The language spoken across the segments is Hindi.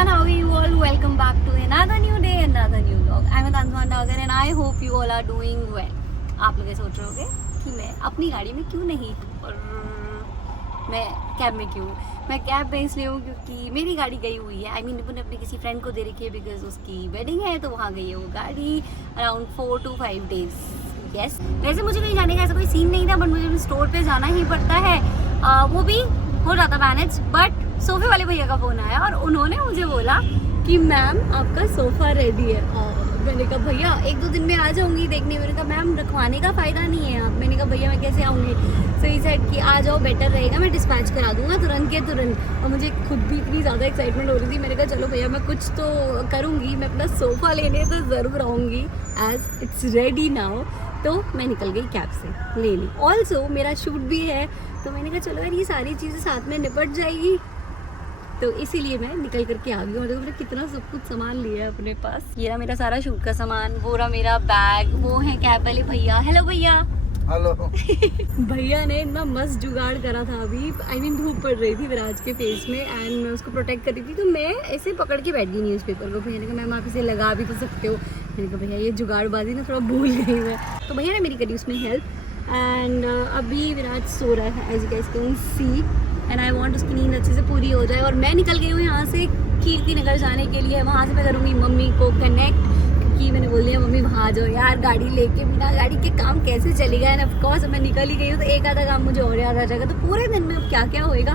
everyone, how are you all? Welcome back to another new day, another new vlog. I'm Tanzman Dagar and I hope you all are doing well. आप लोग ये सोच रहे होंगे कि मैं अपनी गाड़ी में क्यों नहीं और मैं कैब में क्यों? मैं कैब में इसलिए हूँ क्योंकि मेरी गाड़ी गई हुई है। मैंने अपने किसी फ्रेंड को दे रखी है बिकॉज उसकी वेडिंग है, तो वहाँ गई है वो गाड़ी अराउंड 4 to 5 days। यस, वैसे मुझे कहीं जाने का ऐसा कोई सीन नहीं था, बट मुझे स्टोर पे जाना ही पड़ता है। वो भी हो जाता मैनेज, बट सोफे वाले भैया का फ़ोन आया और उन्होंने मुझे बोला कि मैम आपका सोफ़ा रेडी है। और मैंने कहा भैया 1-2 दिन में आ जाऊंगी देखने। मैंने कहा मैम रखवाने का फ़ायदा नहीं है आप। मैंने कहा भैया मैं कैसे आऊँगी? सो ही सेड कि आ जाओ, बेटर रहेगा, मैं डिस्पैच करा दूंगा तुरंत के तुरंत। और मुझे खुद भी इतनी ज़्यादा एक्साइटमेंट हो रही थी। मैंने कहा चलो भैया मैं कुछ तो करूँगी, मैं अपना सोफ़ा लेने तो ज़रूर आऊँगी एज इट्स रेडी नाउ। तो मैं निकल गई कैब से लेने। ऑल्सो मेरा शूट भी है, तो मैंने कहा चलो यार ये सारी चीज़ें साथ में निपट जाएगी, तो इसीलिए मैं निकल करके आ गई। और मैंने कितना सब कुछ सामान लिया है अपने पास। ये रहा मेरा सारा शूट का सामान, वो रहा मेरा बैग, वो है कैब वाले भैया। हेलो भैया। हेलो। भैया ने इतना मस्त जुगाड़ करा था अभी। धूप पड़ रही थी विराज के फेस में एंड मैं उसको प्रोटेक्ट कर रही थी, तो मैं ऐसे पकड़ के बैठ गई न्यूज़पेपर को। भैया ने कहा मैम आप इसे लगा भी तो सकते हो। मैंने कहा भैया ये जुगाड़बाजी ना थोड़ा भूल गई मैं। तो भैया ने मेरी करी उसमें हेल्प। एंड अभी विराज सो रहा है as you guys can see, and I want उसकी नींद अच्छे से पूरी हो जाए। और मैं निकल गई हूँ यहाँ से कीर्ति नगर जाने के लिए। वहाँ से मैं करूँगी मम्मी को कनेक्ट, क्योंकि मैंने बोल दिया मम्मी वहाँ आ जाओ यार, गाड़ी लेके बिना गाड़ी के काम कैसे चलेगा। एंड ऑफ कोर्स मैं निकल ही गई हूँ तो एक आधा काम मुझे और याद आ जाएगा। तो पूरे दिन में अब क्या क्या होएगा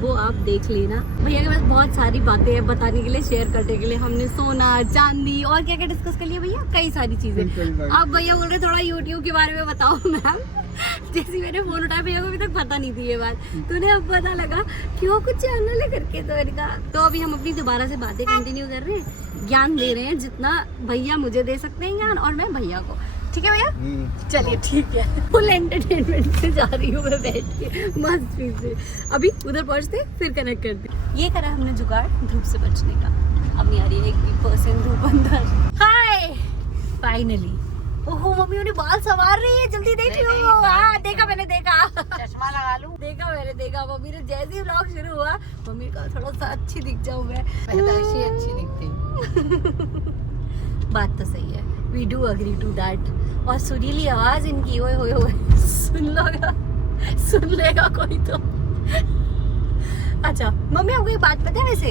वो आप देख लेना। भैया के पास बहुत सारी बातें हैं बताने के लिए, शेयर करने के लिए। हमने सोना चांदी और क्या क्या डिस्कस कर लिया भैया, कई सारी चीज़ें। अब भैया बोल रहे थोड़ा यूट्यूब के बारे में बताओ मैम। जैसे मैंने फोन उठाया भैया को अभी तक पता नहीं थी ये बात, तो उन्हें अब पता लगा कि वो कुछ चैनल है करके। तो मैंने कहा तो अभी हम अपनी दोबारा से बातें कंटिन्यू कर रहे हैं, ज्ञान दे रहे हैं जितना भैया मुझे दे सकते हैं ज्ञान और मैं भैया को। ठीक है भैया? चलिए ठीक है। फुल एंटरटेनमेंट से जा रही हूँ मैं बैठ के मस्त फील से। अभी उधर पहुँचते फिर कनेक्ट करते। ये करा हमने जुगाड़ धूप से बचने का। अब नहीं आ रही है 1% धूप अंदर। हाय फाइनली। ओहो मम्मी उन्हें बाल संवार रही है, जल्दी देख लो। हाँ देखा मैंने, देखा चश्मा लगा लूं। देखा मैंने, देखा मम्मी ने जैसे ही व्लॉग शुरू हुआ मम्मी का थोड़ा सा अच्छी दिख जाऊं मैं। अच्छी दिखती। बात तो सही है, we do agree to that. और सुरीली आवाज इनकी, ओए होए होए, सुन लेगा कोई तो। अच्छा मम्मी आपको एक बात पता है वैसे,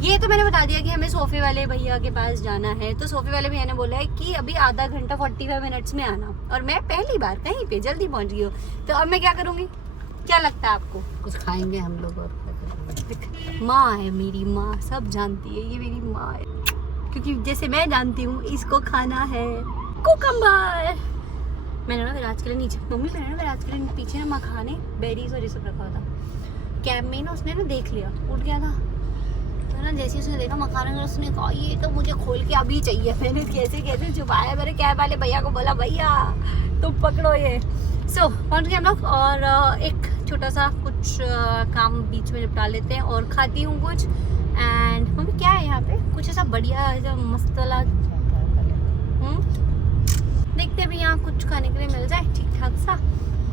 ये तो मैंने बता दिया कि हमें सोफे वाले भैया के पास जाना है। तो सोफे वाले भैया ने बोला है कि अभी आधा घंटा 45 मिनट्स में आना, और मैं पहली बार कहीं पे जल्दी पहुंच गई हूँ। तो अब मैं क्या करूँगी, क्या लगता है आपको? कुछ खाएंगे हम लोग और माँ है मेरी माँ, सब जानती है ये मेरी माँ है, क्योंकि जैसे मैं जानती हूँ इसको खाना है कुकम्बर। मैंने ना विराज के लिए नीचे, मम्मी मैंने ना विराज के लिए पीछे ना मखाने बेरीज और ये सब रखा था कैब में ना। उसने ना देख लिया, उठ गया था तो ना, जैसे उसने देखा मखाना उसने कहा ये तो मुझे खोल के अभी चाहिए। मैंने कैसे कैसे छुपाया, मेरे कैब वाले भैया को बोला भैया तुम पकड़ो ये। सो पहुँच गए हम लोग और एक छोटा सा कुछ काम बीच में निपटा लेते हैं और खाती हूँ कुछ। एंड मम्मी क्या है यहाँ पे, कुछ ऐसा बढ़िया ऐसा मस्त वाला देखते हैं भी यहाँ कुछ खाने के लिए मिल जाए ठीक ठाक सा,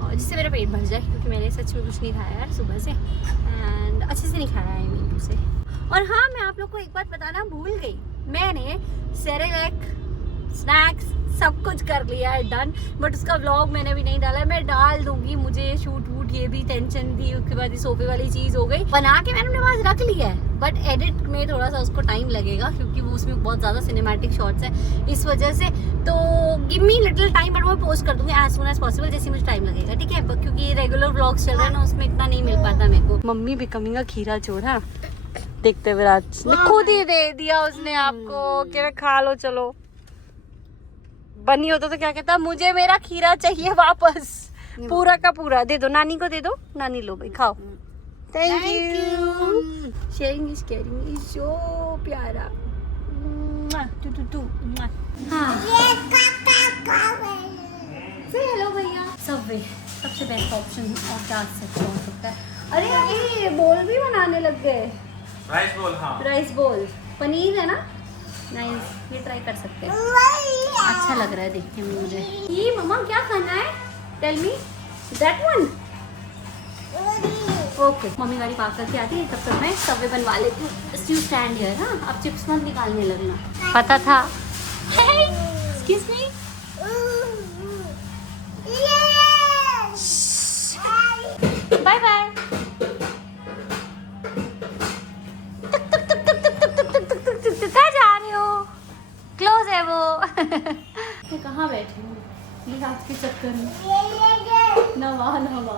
और जिससे मेरा पेट भर जाए, क्योंकि मैंने सच में कुछ नहीं खाया यार सुबह से एंड अच्छे से नहीं खाया है मीनू से। और हाँ मैं आप लोग को एक बात बताना भूल गई, मैंने सेरेलैक स्नैक्स सब कुछ कर लिया है डन, बट उसका व्लॉग मैंने भी नहीं डाला है। मैं डाल दूंगी, मुझे शूट वूट ये भी टेंशन थी। उसके बाद ये सोफे वाली चीज़ हो गई, बना के मैंने अपने पास रख लिया है, बट एडिट में थोड़ा सा उसको टाइम लगेगा क्योंकि वो उसमें बहुत ज़्यादा सिनेमैटिक शॉट्स हैं इस वजह से। तो give me little time, but मैं पोस्ट कर दूंगी एज सून एज पॉसिबल, जैसे मुझे टाइम लगेगा। ठीक है, क्योंकि रेगुलर व्लॉग्स चल रहे हैं ना, उसमें इतना नहीं मिल पाता मेरे को। मम्मी बिकमिंग अ खीरा चोर है, देखते विराज ने खुद ही दे दिया उसने आपको कि खा लो चलो। बनी होता तो क्या कहता, मुझे मेरा खीरा चाहिए वापस, पूरा का पूरा दे दो, नानी को दे दो, नानी लो भाई खाओ। Thank you. Sharing is caring is so प्यारा। टू हाँ हेलो भैया। सबवे सबसे बेस्ट ऑप्शन और क्या हो सकता है। अरे ये बोल भी बनाने लग गए, राइस बोल। हाँ राइस बोल, पनीर है ना, नाइस, ये ट्राई कर सकते हैं। अच्छा लग रहा है देखने में मुझे। ये मम्मा क्या खाना है, tell me that one. Okay mummy गाड़ी पार्क करके आती है, तब तक मैं सबवे बनवा लेती हूँ। You stand here. हाँ, अब चिप्स मत निकालने लगना, पता था। Excuse me. Bye bye. कहाँ जा रहे हो? क्लोज है वो। मैं कहाँ बैठी हूँ ये रात के चक्कर में। नवा नवा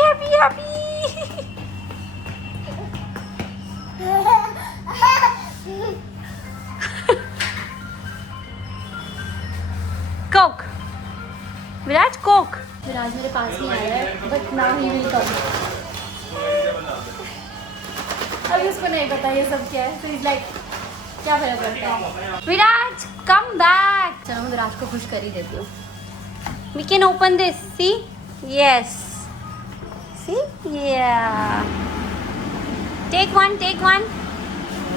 हैप्पी हैप्पी। कोक विराज, कोक। विराज मेरे पास नहीं आया है, but now he will come. अभी उसको नहीं पता ये सब क्या है, तो इज लाइक क्या फर्क पड़ता है। Viraj come back. चलो मैं विराज को खुश कर ही देती हूँ। We can open this, see, yes, see, yeah, take one,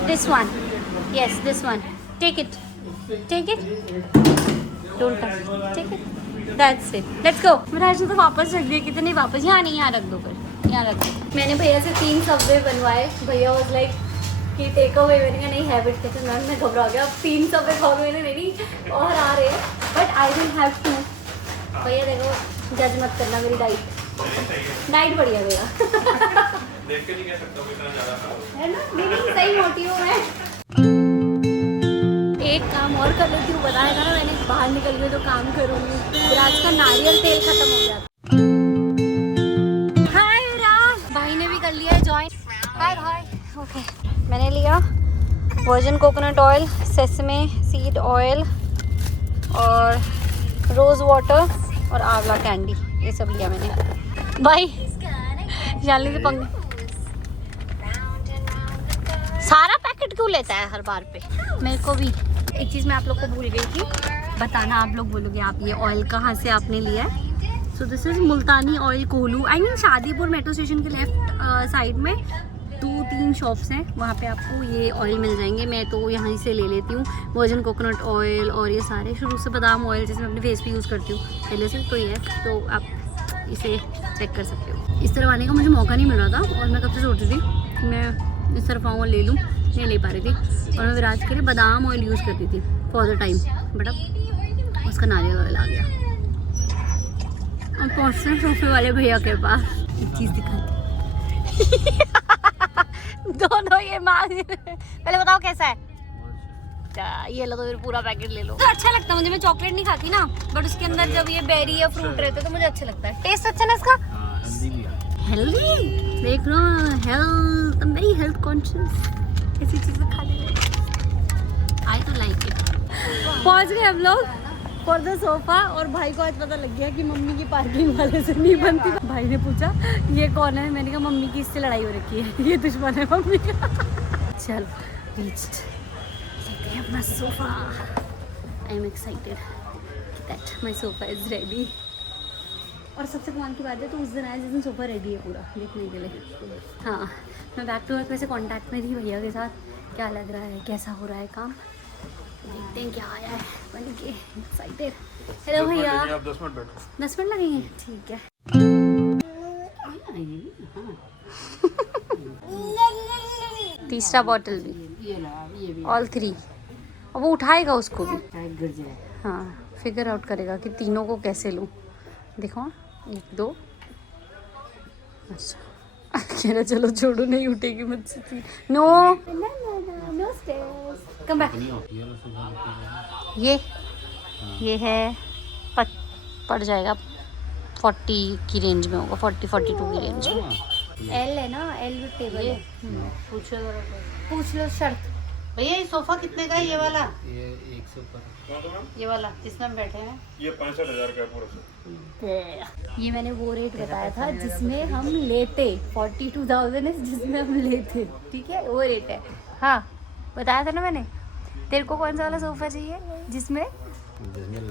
this one, yes this one, take it, don't touch, take it, that's it, let's go. Viraj ने तो वापस रख दिया, कितने वापस, यहाँ नहीं, यहाँ रख दो, फिर यहाँ रख दो। मैंने भैया से 3 सबवे बनवाए। भैया वाज लाइक कि टेक अवे, मैंने कहा नहीं हैबिट के तो मैं घबरा गया। अब 3 सबवे खाओ मैंने, नहीं और आ रहे हैं, but I will have to. भैया देखो जज मत करना मेरी डाइट बढ़िया मेरा। देख के नहीं कह सकता हूँ इतना ज़्यादा है ना, नहीं सही मोटी हूँ मैं। एक काम और कर लेती हूँ, बताया था ना मैंने, बाहर निकल गई तो काम करूँगी। विराज का नारियल तेल खत्म हो गया। हाय विराज, भाई ने भी कर लिया है ज्वाइन। हाय भाई। ओके, मैंने लिया virgin coconut oil, sesame seed oil और रोज़ वाटर और आंवला कैंडी, ये सब लिया मैंने। भाई शालिनी से पंग, सारा पैकेट क्यों लेता है हर बार पे? मेरे को भी एक चीज़ मैं आप लोग को भूल गई थी बताना। आप लोग बोलोगे आप ये ऑयल कहाँ से आपने लिया है? So this is Multani oil Kolhu. I mean Shadipur metro station के लेफ्ट साइड में 2-3 शॉप्स हैं, वहाँ पे आपको ये ऑयल मिल जाएंगे। मैं तो यहाँ से ले लेती हूँ वर्जिन कोकोनट ऑयल और ये सारे शुरू से बादाम ऑयल, जैसे मैं अपने फेस पे यूज़ करती हूँ पहले से, तो ये तो आप इसे चेक कर सकते हो। इस तरफ आने का मुझे मौका नहीं मिल रहा था और मैं कब से सोच रही थी कि मैं इस तरफ आऊँ और ले लूँ, नहीं ले पा रही थी। और मैं विराज के लिए बादाम ऑयल यूज़ करती थी फॉर द टाइम, बट अब उसका नारियल ऑयल आ गया। अब पहुँचते हैं सोफे वाले भैया के पास। एक चीज़ दिखाती दोनों ये मांग। पहले बताओ कैसा है? ये लो, तो फिर पूरा पैकेट ले लो। तो अच्छा लगता है मुझे, मैं चॉकलेट नहीं खाती ना, बट उसके अंदर जब ये बेरी या फ्रूट रहते तो मुझे अच्छा लगता है। टेस्ट अच्छा ना इसका? हेल्दी, देख लो, हेल्थ, वेरी हेल्थ कॉन्शियस, ऐसी चीजें खा ले। आई तो लाइक इट। पहुंच गए हम लोग फॉर द सोफा, और भाई को आज पता लग गया कि मम्मी की पार्किंग वाले से नहीं बनती। भाई ने पूछा ये कौन है, मैंने कहा मम्मी की इससे लड़ाई हो रखी है, ये दुश्मन है मम्मी का। चलो रीच्ड, लेते हैं अपना sofa. I am excited that my sofa is ready. और सबसे कमाल की बात है तो उस दिन आया जिस दिन सोफा रेडी है पूरा देखने के लिए। हाँ, मैं बैक टू बैक वैसे कॉन्टैक्ट में थी भैया के साथ, क्या लग रहा है, कैसा हो रहा है काम, देखते हैं क्या आया है बन के। एक्साइटेड। हेलो भैया, आप 10 मिनट बैठो। 10 मिनट लगेंगे, ठीक है। तीसरा बॉटल भी, ऑल 3। अब वो उठाएगा उसको भी, हाँ फिगर आउट करेगा कि तीनों को कैसे लूँ। देखो 1 2, अच्छा कह रहा चलो छोड़ो, नहीं उठेगी मुझसे। No no stairs, come back. ये है पड़ जाएगा 40 की रेंज में होगा, 40-42 की रेंज में। एल है ना, एल विद टेबल है। पूछ लो शर्त। भैया ये सोफा कितने का है? ये वाला, ये 100 पर ये वाला जिसमें हम बैठे हैं, ये 65,000 का पूरा सेट। ये मैंने वो रेट बताया था जिसमें हम लेते, 42,000 है जिसमें हम लेते, ठीक है वो रेट है। हाँ बताया था ना मैंने। तेरे को कौन सा वाला सोफा चाहिए जिसमें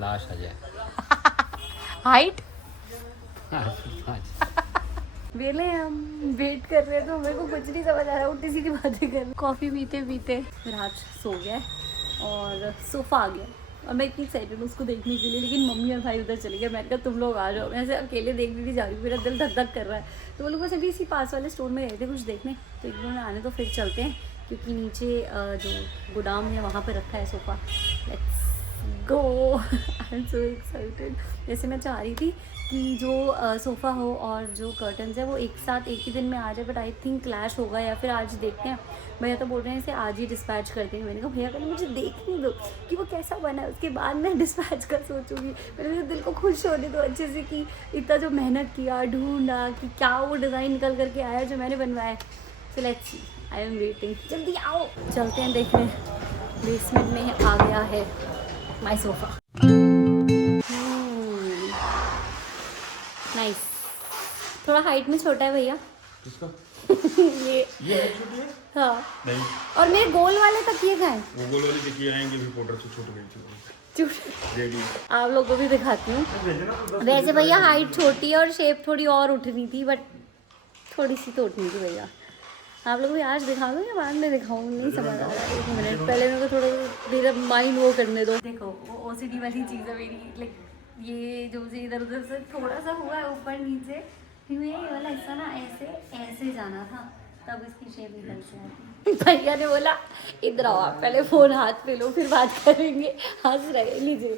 लाश आ जाए? हाइट वेले हम वेट कर रहे हैं तो मेरे को कुछ नहीं समझ आ रहा, उल्टी सीधी बातें कर। कॉफ़ी पीते पीते फिर आज सो गया और सोफ़ा आ गया। और मैं इतनी एक्साइटेड हूँ उसको देखने के लिए, लेकिन मम्मी और भाई उधर चले गए। मैंने कहा तुम लोग आ जाओ, मैं ऐसे अकेले देखने नहीं जा रही हूँ, मेरा दिल धक धक कर रहा है। तो वो लोग बस अभी इसी पास वाले स्टोर में गए थे कुछ देखने, तो एक बार आने तो फिर चलते हैं, क्योंकि नीचे जो गोदाम है वहाँ पर रखा है sofa. Let's go. I am so excited. जैसे मैं चाह रही थी कि जो सोफ़ा हो और जो कर्टन्स है वो एक साथ एक ही दिन में आ जाए, बट आई थिंक क्लैश होगा, या फिर आज देखते हैं। भैया तो बोल रहे हैं इसे आज ही डिस्पैच करते हैं। मैंने कहा भैया पहले मुझे देखने दो कि वो कैसा बना है, उसके बाद मैं डिस्पैच कर सोचूंगी। पहले मेरे दिल को खुश होने दो अच्छे से कि इतना जो मेहनत किया, ढूंढा कि क्या वो डिज़ाइन निकल करके आया जो मैंने बनवाया। So let's see, I am waiting. जल्दी आओ, चलते हैं देखने। बेसमेंट में आ गया है माई सोफ़ा। नाइस। थोड़ा हाइट में छोटा है भैया। किसका? ये है छोटी है? हाँ। नहीं, और मेरे गोल वाले तकिए का है। वो गोल वाली देखिए आएंगे भी पाउडर से छोटे गई थी। रेडी। आप लोगों को भी दिखाती हूँ। वैसे भैया हाइट छोटी है और शेप थोड़ी और उठनी थी, बट थोड़ी सी तो उठनी थी भैया। आप लोग भी आज दिखा दो या बाद में दिखाऊँ, नहीं समझ आ रहा है। 1 मिनट पहले मेरे को थोड़ा मेरा माइंड वो करने दो। देखो वो OCD वाली चीज़ है मेरी, लाइक ये जो मुझे इधर उधर से थोड़ा सा हुआ है ऊपर नीचे, क्योंकि ये वाला हिस्सा ना ऐसे ऐसे जाना था, तब इसकी शेप निकल के आई। भैया ने बोला इधर आओ आप, पहले फ़ोन हाथ पे लो फिर बात करेंगे। हंस रहे, लीजिए।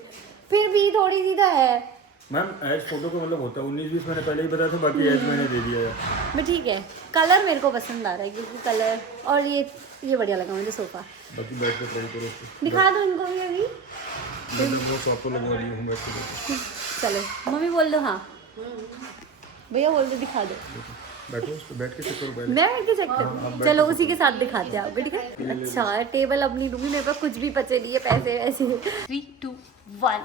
फिर भी थोड़ी सी तो है मैम। एज फोटो का मतलब होता है 19-20 मैंने पहले ही बताया था, बाकी एज मैंने दे दिया है। बट ठीक है, कलर मेरे को पसंद आ रहा है, क्योंकि कलर और ये बढ़िया लगा मुझे सोफ़ा। बाकी बैठ के ट्राई करो उसको। दिखा दो इनको भी अभी। मैंने वो शॉप पर लगवा ली हूँ बैठ के। चलो मम्मी बोल दो हाँ, भैया बोल दो दिखा दो। बैठो उस पर बैठ के चेक करो पहले। मैं बैठ के चेक करूँ? चलो उसी के साथ दिखाते हैं आपको, ठीक है। अच्छा टेबल अपनी लूँगी, मेरे पास कुछ भी बचे नहीं है पैसे वैसे। 3, 2, 1।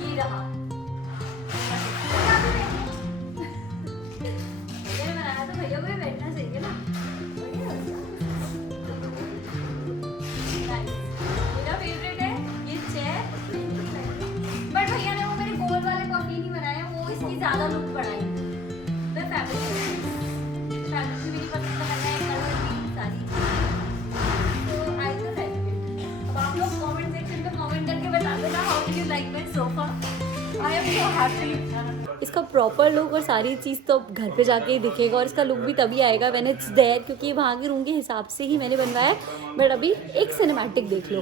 ये रहा। भैया ने बनाया तो भैया को भी बैठना चाहिए ना। मेरा फेवरेट है ये चेयर, बट भैया ने वो मेरे गोल वाले कॉफी नहीं बनाए, वो इसकी ज्यादा लुक बढ़ाई। मैं फैब्रिक भी मेरी पसंद का है, कलर भी सारी। तो आई तो फैब्रिक। अब आप लोग कमेंट सेक्शन में कमेंट करके बता देना how do you like my sofa. I am so happy. इसका प्रॉपर लुक और सारी चीज़ तो घर पे जाके ही दिखेगा, और इसका लुक भी तभी आएगा व्हेन इट्स देयर, क्योंकि वहाँ के रूम के हिसाब से ही मैंने बनवाया है। बट अभी एक सिनेमैटिक देख लो।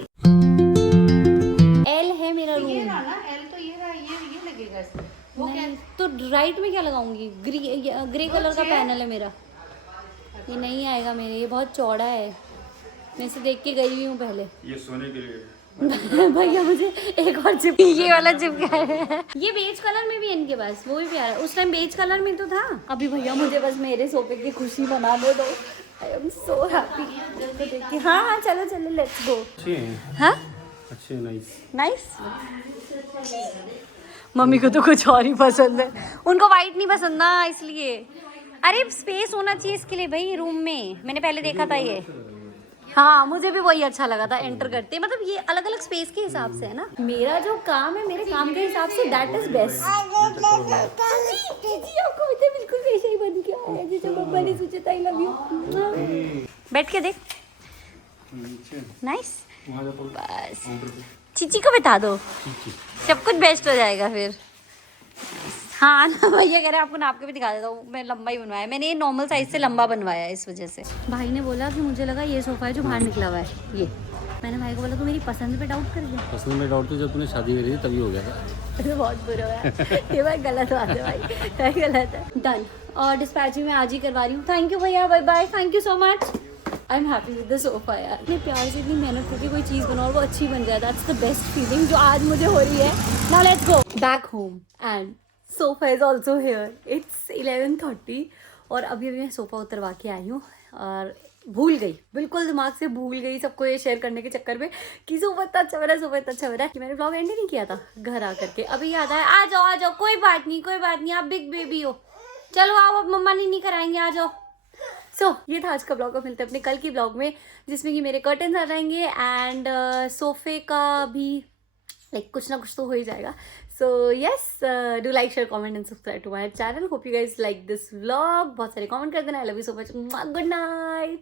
L है मेरा ये रूम। रहा ना एल, तो ये रहा, ये लगेगा इसमें। वो क्या नहीं, तो राइट में क्या लगाऊंगी? ग्रे कलर का पैनल है मेरा, ये नहीं आएगा मेरे, ये बहुत चौड़ा है। मैं इसे देख के गई हुई हूँ पहले। ये सोने के लिए भैया मुझे एक और चिप, ये वाला चिपका है। ये बेज कलर में भी है इनके पास, वो भी प्यारा है। उस टाइम बेज कलर में तो था। अभी भैया मुझे बस मेरे सोफे की खुशी मना दो। I am so happy. हाँ हाँ चलो चलो लेट्स गो। अच्छे हैं। हाँ अच्छे, नाइस नाइस। मम्मी को तो कुछ और ही पसंद है, उनको वाइट नहीं पसंद ना, इसलिए। अरे स्पेस होना चाहिए इसके लिए भाई रूम में। मैंने पहले देखा था ये, हाँ मुझे भी वही अच्छा लगा था एंटर करते। मतलब ये अलग अलग स्पेस के हिसाब से है ना। मेरा जो काम है मेरे काम के हिसाब से दैट इज बेस्ट। आपको मुझे बिल्कुल वैसे ही बन के आया जैसे मम्मा ने सोचा था। आई लव यू। बैठ के देख, नाइस। बस चीची को बिठा दो, सब कुछ बेस्ट हो जाएगा फिर। हाँ ना भैया कह रहे हैं आपको नाप के भी दिखा देता हूँ। मैं लंबा ही बनवाया, मैंने ये नॉर्मल साइज से लंबा बनवाया है इस वजह से। भाई ने बोला कि मुझे लगा ये सोफा है जो बाहर निकला हुआ है। ये मैंने भाई को बोला तू मेरी पसंद पे डाउट कर दिया। पसंद में डाउट तो जब तूने शादी करी थी तभी हो गया था। तो बहुत बुरा हुआ ये भाई, गलत बात है भाई, गलत है। डन, और डिस्पैचिंग में आज ही करवा रही हूँ। थैंक यू भैया, bye bye, thank you so much. I am happy with the sofa यार। इतने प्यार से इतनी मेहनत करके कोई चीज़ बनाओ और वो अच्छी बन जाए, दैट्स द बेस्ट फीलिंग जो आज मुझे हो रही है। Now let's go back home and sofa is also here. It's 11:30 और अभी मैं सोफ़ा उतरवा के आई हूँ और भूल गई, बिल्कुल दिमाग से भूल गई सबको ये शेयर करने के चक्कर में कि सोफा इतना अच्छा बना है, सोफा इतना अच्छा बना है कि मैंने ब्लॉग एंड ही नहीं किया था घर आ करके। अभी याद आया, आ जाओ कोई बात नहीं, आप बिग बेबी हो, चलो आओ, अब मम्मा नहीं कराएंगे, आ जाओ। सो ये था आज का ब्लॉग। अब मिलते हैं अपने कल की ब्लॉग में, जिसमें कि मेरे कर्टन्स आ जाएंगे एंड सोफे का भी लाइक कुछ ना कुछ तो हो ही जाएगा। So yes, do like share comment and subscribe to my channel. Hope you guys like this vlog. बहुत सारे कमेंट कर देना। I love you so much. Good night.